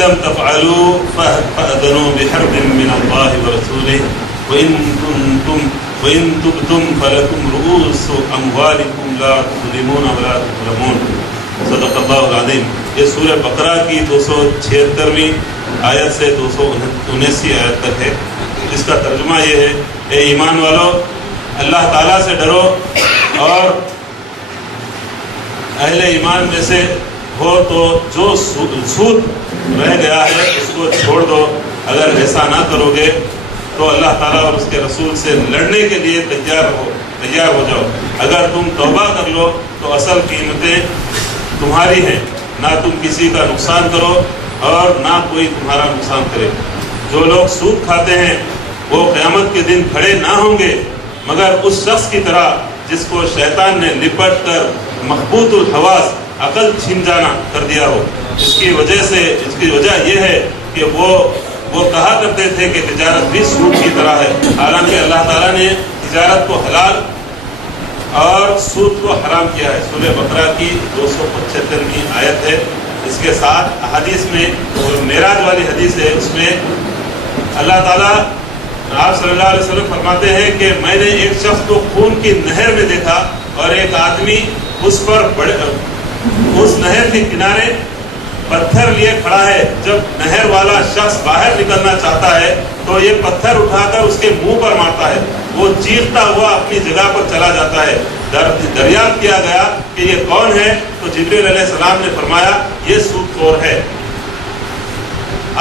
لم تفعلوا فأذنوا بحرب من الله ورسوله وإن تبتم فلكم رؤوس أموالكم لا تظلمون ولا تظلمون. صدق اللہ العظیم. یہ سورہ بقرہ کی 276ویں آیت سے 279 آیت تک ہے. جس کا ترجمہ یہ ہے: اے ایمان والو، اللہ تعالیٰ سے ڈرو اور اہل ایمان میں سے ہو تو جو سود رہ گیا ہے اس کو چھوڑ دو. اگر ایسا نہ کرو گے تو اللہ تعالیٰ اور اس کے رسول سے لڑنے کے لیے تیار ہو جاؤ. اگر تم توبہ کر لو تو اصل قیمتیں تمہاری ہیں، نہ تم کسی کا نقصان کرو اور نہ کوئی تمہارا نقصان کرے. جو لوگ سود کھاتے ہیں وہ قیامت کے دن کھڑے نہ ہوں گے مگر اس شخص کی طرح جس کو شیطان نے لپٹ کر مخبوط الحواس عقل چھین جانا کر دیا ہو. اس کی وجہ یہ ہے کہ وہ کہا کرتے تھے کہ تجارت بھی سود کی طرح ہے، حالانکہ اللہ تعالیٰ نے تجارت کو حلال اور سود کو حرام کیا ہے. سورہ بقرہ کی 275ویں آیت ہے. اس کے ساتھ حدیث میں معراج والی حدیث ہے، اس میں اللہ تعالیٰ آپ صلی اللہ علیہ وسلم فرماتے ہیں کہ میں نے ایک شخص کو خون کی نہر میں دیکھا اور ایک آدمی اس نہر کے کنارے پتھر لیے کھڑا ہے. جب نہر والا شخص باہر نکلنا چاہتا ہے تو یہ پتھر اٹھا کر اس کے منہ پر مارتا ہے. وہ چیختا ہوا اپنی جگہ پر چلا جاتا ہے. دریافت کیا گیا کہ یہ کون ہے تو جبریل علیہ السلام نے فرمایا یہ سود خور ہے.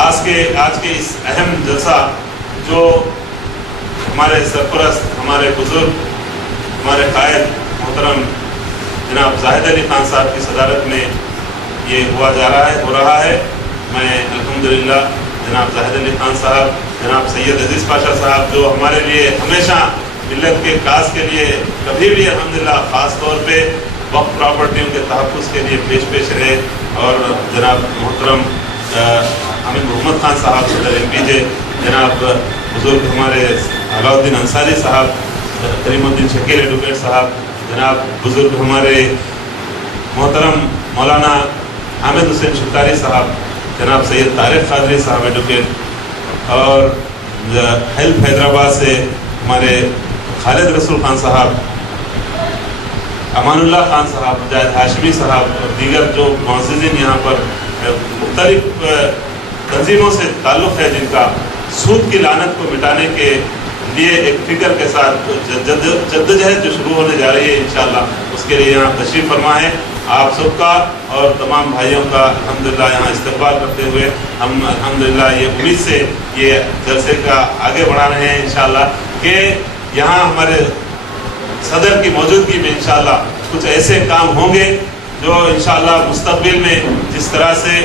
آج کے اس اہم جلسہ جو ہمارے سرپرست، ہمارے بزرگ، ہمارے قائد محترم جناب زاہد علی خان صاحب کی صدارت میں یہ ہو رہا ہے. میں الحمدللہ جناب زاہد علی خان صاحب، جناب سید عزیز پاشا صاحب جو ہمارے لیے ہمیشہ ملت کے کاز کے لیے کبھی بھی الحمدللہ خاص طور پہ وقف پراپرٹیوں کے تحفظ کے لیے پیش رہے، اور جناب محترم حامد محمد خان صاحب صدر MPJ، جناب بزرگ ہمارے علاؤالدین انصاری صاحب، کریم الدین شکیل ایڈوکیٹ صاحب، جناب بزرگ ہمارے محترم مولانا حامد حسین شکاری صاحب، جناب سید طارق قادری صاحب ایڈوکیٹ، اور ہیلپ حیدرآباد سے ہمارے خالد رسول خان صاحب، امان اللہ خان صاحب، مجاہد ہاشمی صاحب اور دیگر جو معززین یہاں پر مختلف تنظیموں سے تعلق ہے جن کا سود کی لعنت کو مٹانے کے لیے ایک فکر کے ساتھ جدوجہد جو شروع ہونے جا رہی ہے انشاءاللہ، اس کے لیے یہاں تشریف فرما ہے. آپ سب کا اور تمام بھائیوں کا الحمدللہ یہاں استقبال کرتے ہوئے ہم الحمدللہ یہ امید سے یہ جلسے کا آگے بڑھا رہے ہیں انشاءاللہ کہ یہاں ہمارے صدر کی موجودگی میں انشاءاللہ کچھ ایسے کام ہوں گے جو انشاءاللہ مستقبل میں جس طرح سے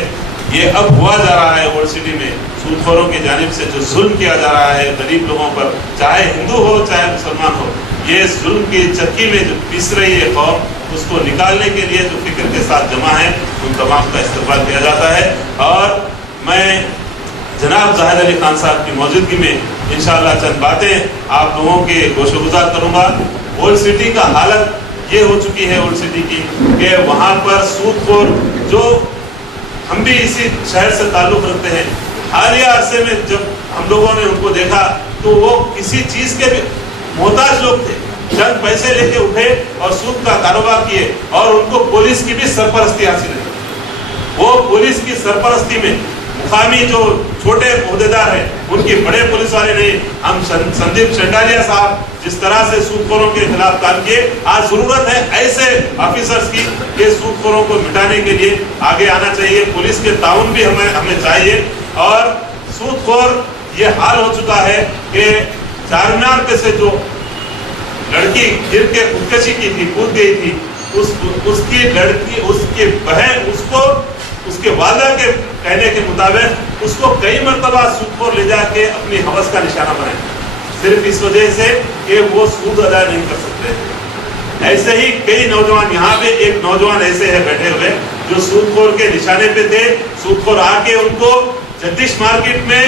یہ اب ہوا جا رہا ہے اولڈ سٹی میں، سود خوروں کی جانب سے جو ظلم کیا جا رہا ہے غریب لوگوں پر، چاہے ہندو ہو چاہے مسلمان ہو، یہ ظلم کی چکی میں جو پیس رہی ہے قوم، اس کو نکالنے کے لیے جو فکر کے ساتھ جمع ہے ان تمام کا استقبال کیا جاتا ہے. اور میں جناب زاہد علی خان صاحب کی موجودگی میں انشاءاللہ چند باتیں آپ لوگوں کے گوش گزار کروں گا. اولڈ سٹی کا حالت یہ ہو چکی ہے اولڈ سٹی کی کہ وہاں پر سود خور جو ہم بھی اسی شہر سے تعلق رکھتے ہیں، حالیہ عرصے میں جب ہم لوگوں نے ان کو دیکھا تو وہ کسی چیز کے بھی محتاج لوگ تھے. چند پیسے لے کے اٹھے اور سود کا کاروبار کیے اور ان کو پولیس کی بھی سرپرستی حاصل ہے. وہ پولیس کی سرپرستی میں مقامی جو چھوٹے عہدیدار ہیں ان کی بڑے پولیس والے نہیں. ہم سندیپ چنڈالیا صاحب جس طرح سے سود خوروں کے خلاف کام کیے، آج ضرورت ہے ایسے آفیسرز کی کہ سود خوروں کو مٹانے کے لیے آگے آنا چاہیے. پولیس کے تعاون بھی ہمیں چاہیے. اور سود خور یہ حال ہو چکا ہے کہ چار مینار پہ سے جو لڑکی گر کے خودکشی کی تھی، کود گئی تھی، اس کی لڑکی، اس کی بہن، اس کے والدہ کے کہنے کے مطابق اس کو کئی مرتبہ سود خور لے جا کے اپنی ہوس کا نشانہ بنائے، صرف اس وجہ سے کہ وہ سود ادا نہیں کر سکتے. ایسے ہی کئی نوجوان، یہاں پہ ایک نوجوان ایسے ہے بیٹھے ہوئے جو سود خور کے نشانے پہ تھے. سود خور آ کے ان کو جگدیش مارکیٹ میں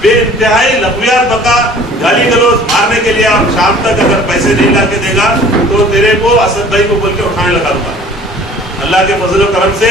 بے انتہائی لغویات بکا، گالی گلوچ مارنے کے لیے، آپ شام تک اگر پیسے نہیں لا کے دے گا تو تیرے کو اسد بھائی کو بول کے اٹھانے لگا دوں گا. اللہ کے فضل و کرم سے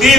3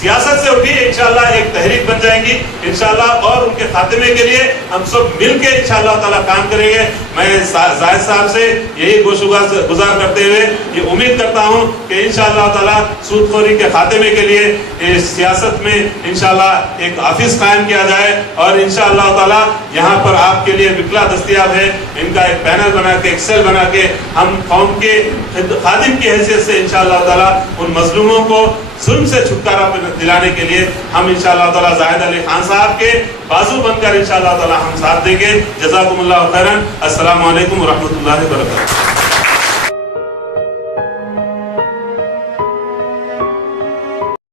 سیاست سے اٹھی انشاءاللہ ایک تحریک بن جائیں گی انشاءاللہ، اور ان کے خاتمے کے لیے ہم سب مل کے انشاءاللہ تعالیٰ کام کریں گے۔ میں زاہد صاحب سے یہی گزار کرتے ہوئے یہ امید کرتا ہوں کہ انشاءاللہ تعالیٰ سود خوری کے خاتمے کے لیے سیاست میں انشاءاللہ ایک آفس قائم کیا جائے، اور انشاءاللہ تعالیٰ یہاں پر آپ کے لیے وکلا دستیاب ہے، ان کا ایک پینل بنا کے، ایک سیل بنا کے ہم قوم کے خادم کی حیثیت سے انشاءاللہ تعالیٰ ان مظلوموں کو ظلم سے چھٹکارا دلانے کے لیے ہم انشاءاللہ تعالیٰ زاہد علی خان صاحب کے بازو بن کر انشاءاللہ تعالیٰ ہم ساتھ دیں گے۔ جزاکم اللہ خیرا۔ السلام علیکم ورحمۃ اللہ وبرکاتہ۔